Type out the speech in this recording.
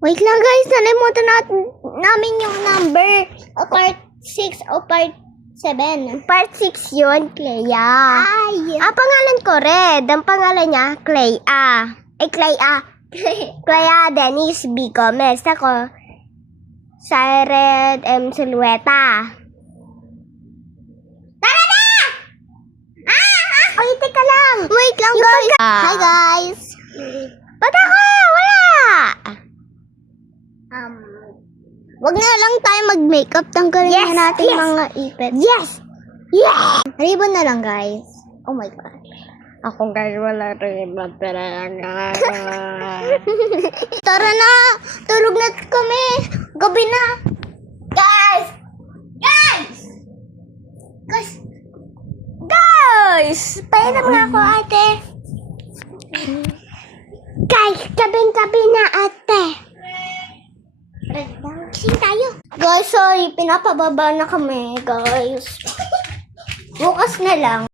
Wait lang guys, nalimutan namin yung number. Part 6 o part 7. Part 6 yun, Clea. Ay. Pangalan ko Red. Ang pangalan niya, Clea. Clea Denise B. Gomez. Ako, Sired M. Silueta. Tara na! Wait, teka lang. Wait lang, guys. Hi, guys. Ba't ako? Wala! Wag na lang tayo mag-makeup. Tanggalin na natin mga ipit. Yes! Yeah! Ribbon na lang, guys. Oh my God. Ako guys, wala ribbon talaga. Tara na! Tulog na kami! Gabi na! Guys! Painom nga ako, ate. Guys, gabi na, ate. Gising tayo. Guys, sorry. Pinapababa na kami, guys. Bukas na lang.